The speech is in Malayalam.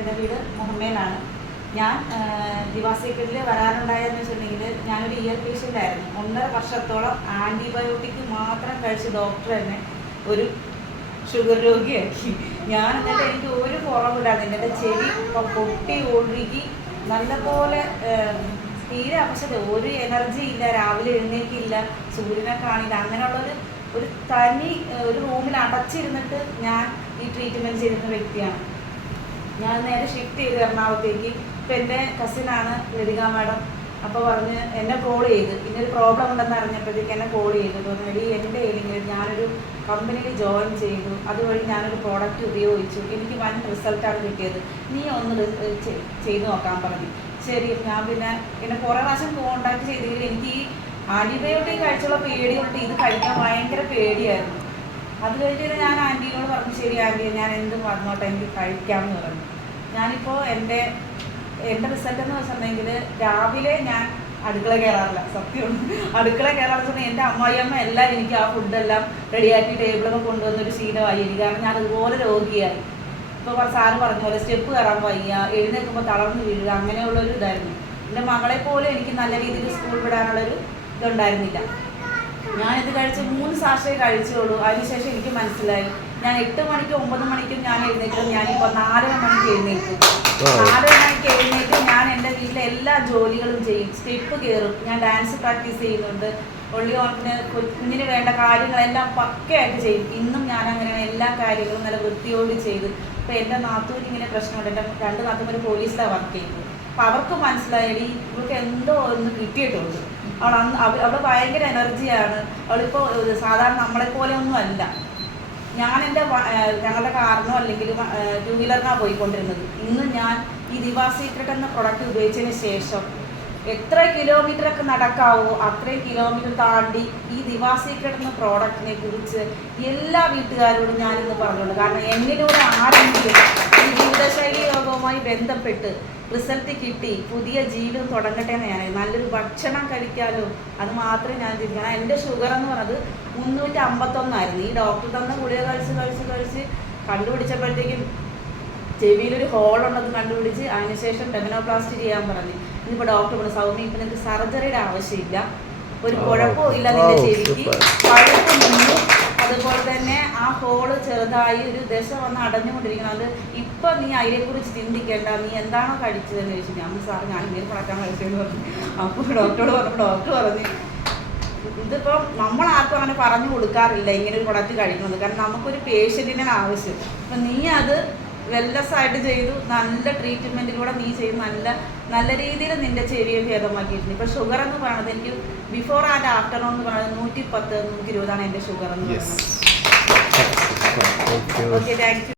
എൻ്റെ വീട് മുഹമ്മയിലാണ്. ഞാൻ ദിവാസീക്കലിൽ വരാനുണ്ടായെന്ന് വെച്ചിട്ടുണ്ടെങ്കിൽ ഞാനൊരു ഇയർ പേഷ്യൻ്റ് ആയിരുന്നു. 1.5 വർഷത്തോളം ആൻറ്റിബയോട്ടിക് മാത്രം കഴിച്ച് ഡോക്ടർ തന്നെ ഒരു ഷുഗർ രോഗിയാക്കി. ഞാൻ എന്നിട്ട് എനിക്ക് ഒരു കുറവില്ലായിരുന്നു. എൻ്റെ ചെവി പൊട്ടി ഒഴുകി നല്ലപോലെ തീരെ അവശത, ഒരു എനർജി ഇല്ല, രാവിലെ എഴുന്നേക്കില്ല, സൂര്യനെ കാണില്ല. അങ്ങനെയുള്ളൊരു തനി ഒരു റൂമിൽ അടച്ചിരുന്നിട്ട് ഞാൻ ഈ ട്രീറ്റ്മെൻറ്റ് ചെയ്തിരുന്ന വ്യക്തിയാണ്. ഞാൻ നേരെ ഷിഫ്റ്റ് ചെയ്ത് എറണാകുളത്തേക്ക്. ഇപ്പം എൻ്റെ കസിനാണ് ലതിക മാഡം. അപ്പോൾ പറഞ്ഞ് എന്നെ കോൾ ചെയ്ത് ഇന്നൊരു പ്രോബ്ലം ഉണ്ടെന്ന് അറിഞ്ഞപ്പോഴത്തേക്ക് എന്നെ കോൾ ചെയ്തു. തോന്നുന്നത് എൻ്റെ ഏതെങ്കിലും ഞാനൊരു കമ്പനിയിൽ ജോയിൻ ചെയ്തു, അതുവഴി ഞാനൊരു പ്രോഡക്റ്റ് ഉപയോഗിച്ചു, എനിക്ക് വൻ റിസൾട്ടാണ് കിട്ടിയത്, നീ ഒന്ന് ചെയ്ത് നോക്കാൻ പറഞ്ഞു. ശരി, ഞാൻ പിന്നെ കുറേ പ്രാവശ്യം കോൺടാക്ട് ചെയ്തെങ്കിൽ എനിക്ക് ഈ ആൻറ്റിബയോട്ടിക് കഴിച്ചുള്ള പേടി കൊണ്ട് ഇത് കഴിക്കാൻ ഭയങ്കര പേടിയായിരുന്നു. അത് കഴിഞ്ഞിട്ട് ഞാൻ ആൻറ്റീനോട് പറഞ്ഞു, ശരി ആൻറ്റി, ഞാൻ എന്തും വന്നോട്ടെ, എനിക്ക് കഴിക്കാമെന്ന് പറഞ്ഞു. ഞാനിപ്പോൾ എൻ്റെ റിസൾട്ട് എന്ന് വെച്ചിട്ടുണ്ടെങ്കിൽ രാവിലെ ഞാൻ അടുക്കള കയറാറില്ല, സത്യമാണ്. അടുക്കള കയറാന്ന് വെച്ചാൽ എൻ്റെ അമ്മായിയമ്മ എല്ലാം എനിക്ക് ആ ഫുഡെല്ലാം റെഡിയാക്കി ടേബിളൊക്കെ കൊണ്ടുവന്നൊരു ശീലമായി എനിക്ക്. കാരണം ഞാൻ അതുപോലെ രോഗിയായി. ഇപ്പോൾ സാറ് പറഞ്ഞ പോലെ സ്റ്റെപ്പ് കയറാൻ വയ്യ, എഴുന്നേൽക്കുമ്പോൾ തളർന്ന് വീഴുക, അങ്ങനെയുള്ളൊരു ഇതായിരുന്നു. എൻ്റെ മകളെ പോലെ എനിക്ക് നല്ല രീതിയിൽ സ്കൂൾ വിടാനുള്ളൊരു ഇതുണ്ടായിരുന്നില്ല. ഞാനിത് കഴിച്ച് 3 സാഷേ കഴിച്ചുള്ളൂ. അതിനുശേഷം എനിക്ക് മനസ്സിലായി ഞാൻ 8 മണിക്കും 9 മണിക്കും ഞാൻ എഴുന്നേൽക്കും. ഞാനിപ്പോൾ 4:30 മണിക്ക് എഴുന്നേൽക്കും. 4:30 മണിക്ക് എഴുന്നേറ്റ് ഞാൻ എൻ്റെ വീട്ടിലെ എല്ലാ ജോലികളും ചെയ്യും. സ്റ്റെപ്പ് കയറും, ഞാൻ ഡാൻസ് പ്രാക്ടീസ് ചെയ്യുന്നുണ്ട്, ഒള്ളി ഓണത്തിന് കുഞ്ഞിന് വേണ്ട കാര്യങ്ങളെല്ലാം പക്കയായിട്ട് ചെയ്യും. ഇന്നും ഞാൻ അങ്ങനെ എല്ലാ കാര്യങ്ങളും നല്ല വൃത്തിയോട് ചെയ്ത്. ഇപ്പോൾ എൻ്റെ നാത്തൂന് ഇങ്ങനെ പ്രശ്നമുണ്ട്. എൻ്റെ 2 നാത്തൂന്മാർ പോലീസിലാണ് വർക്ക് ചെയ്യുന്നത്. അപ്പോൾ അവർക്ക് മനസ്സിലായി ഇവർക്ക് എന്തോ ഒന്ന് കിട്ടിയിട്ടുണ്ട്. അവൾ ഭയങ്കര എനർജിയാണ്. അവളിപ്പോൾ സാധാരണ നമ്മളെപ്പോലെ ഒന്നും അല്ല. ഞങ്ങളുടെ കാറിനോ അല്ലെങ്കിൽ 2 വീലറിനാണ് പോയിക്കൊണ്ടിരുന്നത്. ഇന്ന് ഞാൻ ഈ ദിവാ സീക്രട്ട് എന്ന പ്രൊഡക്റ്റ് ഉപയോഗിച്ചതിന് ശേഷം എത്ര കിലോമീറ്ററൊക്കെ നടക്കാവോ അത്രയും കിലോമീറ്റർ താണ്ടി ഈ ദിവാ സീക്രട്ട് എന്ന പ്രോഡക്റ്റിനെ കുറിച്ച് എല്ലാ വീട്ടുകാരോടും ഞാനിന്ന് പറഞ്ഞുള്ളൂ. കാരണം എന്നിലൂടെ ആരെങ്കിലും ഈ ജീവിതശൈലി രോഗവുമായി ബന്ധപ്പെട്ട് റിസൾട്ട് കിട്ടി പുതിയ ജീവിതം തുടങ്ങട്ടെ എന്ന് ഞാൻ നല്ലൊരു ഭക്ഷണം കഴിക്കാലോ, അത് മാത്രമേ ഞാൻ ചിന്തിക്കണം. എൻ്റെ ഷുഗർ എന്ന് പറഞ്ഞത് 351 ഈ ഡോക്ടർ തന്ന ഗുളിക കഴിച്ച് കണ്ടുപിടിച്ചപ്പോഴത്തേക്കും ചെവിയിലൊരു ഹോളുണ്ടെന്ന് കണ്ടുപിടിച്ച് അതിനുശേഷം ടെമനോപ്ലാസ്റ്റി ചെയ്യാൻ പറഞ്ഞു. ഇന്നിപ്പോൾ ഡോക്ടർ പറഞ്ഞു, സൗമ്യ ഇപ്പം നിങ്ങൾക്ക് സർജറിയുടെ ആവശ്യമില്ല, ഒരു കുഴപ്പവും ഇല്ല, നിന്റെ ചെവിക്ക് പഴുപ്പ് നിന്നു, അതുപോലെ തന്നെ ആ ഹോള് ചെറുതായി ഒരു ദശ വന്ന് അടഞ്ഞുകൊണ്ടിരിക്കണം, അത് ഇപ്പം നീ അതിനെക്കുറിച്ച് ചിന്തിക്കേണ്ട, നീ എന്താണോ കഴിച്ചതെന്ന് ചോദിച്ചു. ഞാൻ സാറ് ഞാൻ ഇങ്ങനെ പടക്കാൻ കഴിച്ചതെന്ന് പറഞ്ഞു. അപ്പോൾ ഡോക്ടറോട് പറഞ്ഞപ്പോൾ ഡോക്ടർ പറഞ്ഞു, ഇതിപ്പം നമ്മളാർക്കും അങ്ങനെ പറഞ്ഞു കൊടുക്കാറില്ല ഇങ്ങനെ ഒരു പ്രൊഡക്റ്റ് കഴിക്കുന്നത്, കാരണം നമുക്കൊരു പേഷ്യൻറ്റിനെ ആവശ്യം. അപ്പം നീ അത് വെൽനെസ്സായിട്ട് ചെയ്തു, നല്ല ട്രീറ്റ്മെൻറ്റിലൂടെ നീ ചെയ്ത് നല്ല രീതിയിൽ നിൻ്റെ ചെവിയെ ഭേദമാക്കിയിട്ടുണ്ട്. ഇപ്പോൾ ഷുഗർ എന്ന് പറയുന്നത് എനിക്ക് ബിഫോർ ആൻഡ് ആഫ്റ്റർ എന്ന് പറയുന്നത് 110, 120 എൻ്റെ ഷുഗർ എന്ന് പറയുന്നത്. Okay, thank you.